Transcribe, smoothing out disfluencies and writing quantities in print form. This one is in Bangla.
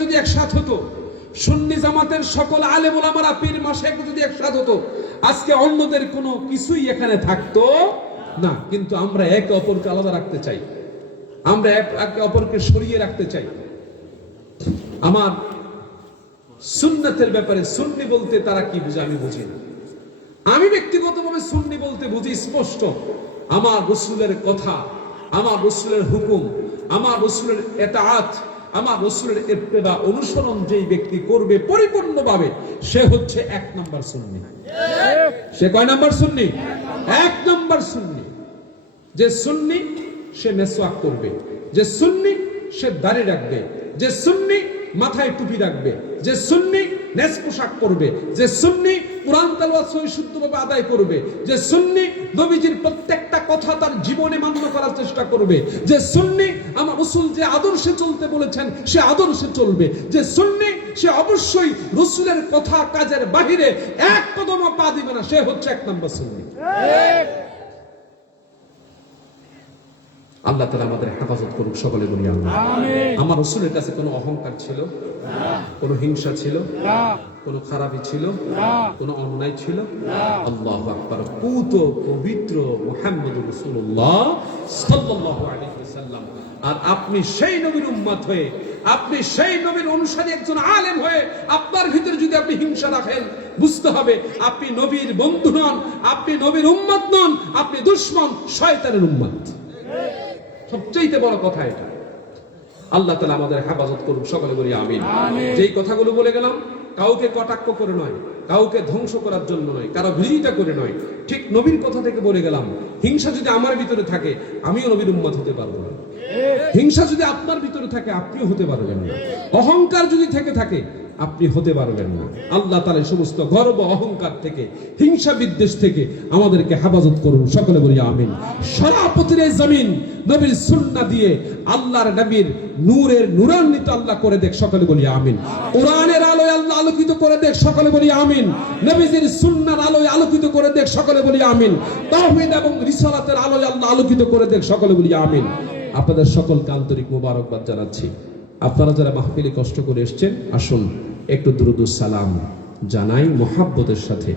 যদি একসাথ হতো, সুন্নি জামাতের সকল আলেম ওলামারা পীর মাশায়েখ যদি একসাথ হতো, আজকে অন্যদের কোনো কিছুই এখানে থাকতো না। কিন্তু আমরা একে অপরকে আলাদা রাখতে চাই, আমরা একে অপরকে সরিয়ে রাখতে চাই। আমার সুন্নাতের ব্যাপারে সুন্নি বলতে তারা কি বুঝে আমি বুঝি না। আমি ব্যক্তিগতভাবে সুন্নি বলতে বুঝি স্পষ্ট আমার রাসূলের কথা, আমার রাসূলের হুকুম, আমার রাসূলের ইতাআত, আমার রাসূলের ইত্তেবা অনুসরণ যেই ব্যক্তি করবে পরিপূর্ণভাবে, সে হচ্ছে এক নাম্বার সুন্নি। সে কয় নাম্বার সুন্নি? এক নাম্বার সুন্নি। যে সুন্নি সে মেসওয়াক করবে, যে সুন্নি সে দাড়ি রাখবে, যে সুন্নি মাথায় টুপি রাখবে, যে সুন্নি নেস পোশাক পরবে, যে সুন্নি কুরআন তেলাওয়াত সহি শুদ্ধভাবে আদায় করবে, যে সুন্নি নবীজির প্রত্যেকটা কথা তার জীবনে মান্য করার চেষ্টা করবে, যে সুন্নি আমার রাসূল যে আদর্শে চলতে বলেছেন সে আদর্শে চলবে, যে সুন্নি সে অবশ্যই রাসূলের কথা কাজের বাহিরে এক কদমও পা দিবে না, সে হচ্ছে এক নম্বর সুন্নি। আল্লাহ তাআলা আমাদের হেফাজত করুক, সকলে বলি আমিন। আমার রাসূলের কাছে কোনো অহংকার ছিল না, কোনো হিংসা ছিল না, কোনো খারাপি ছিল না, কোনো অন্যায় ছিল না। আল্লাহু আকবার। পুত পবিত্র মুহাম্মদুর রাসূলুল্লাহ সাল্লাল্লাহু আলাইহি ওয়াসাল্লাম। আর আপনি সেই নবীর উম্মত হয়ে, আপনি সেই নবীর অনুসারী একজন আলেম হয়ে আপনার ভিতরে যদি আপনি হিংসা রাখেন, বুঝতে হবে আপনি নবীর বন্ধু নন, আপনি নবীর উম্মত নন, আপনি দুশমন, শয়তানের উম্মত। সবচেয়ে বড় কথা এটা। আল্লাহ তাআলা আমাদের হেফাজত করুন, সকলে বলি আমিন। যেই কথাগুলো বলে গেলাম কাউকে কটাক্ষ করে নয়, কাউকে ধ্বংস করার জন্য নয়, কারো বিরোধিতা করে নয়, ঠিক নবীর কথা থেকে বলে গেলাম। হিংসা যদি আমার ভিতরে থাকে আমিও নবীর উম্মত হতে পারবো না। হিংসা যদি আপনার ভিতরে থাকে আপনিও হতে পারবেন না। অহংকার যদি থেকে থাকে আপনি হতে পারবেন না। আল্লাহ তাআলা সমস্ত গর্ব অহংকার থেকে, হিংসা বিদ্বেষ থেকে আমাদেরকে হেফাজত করুন, সকলে বলি আমিন। সারা পৃথিবীর জমিন নবীর সুন্নাহ দিয়ে আল্লাহর নবীর নূরের নূরান্বিত আল্লাহ করে দেখ, সকলে বলি আমিন। কোরআনের আলোয় আল্লাহ আলোকিত করে দেখ, সকলে বলি আমিন। নবীজির সুন্নাহর আলোয় আলোকিত করে দেখ, সকলে বলি আমিন। তাওহীদ এবং রিসালাতের আলোয় আল্লাহ আলোকিত করে দেখ, সকলে বলি আমিন। আপনাদের সকলকে আন্তরিক মোবারকবাদ জানাচ্ছি। আপনারা যারা মাহফিলে কষ্ট করে এসেছেন, আসুন একটু দুরূদ সালাম জানাই মুহাব্বতের সাথে।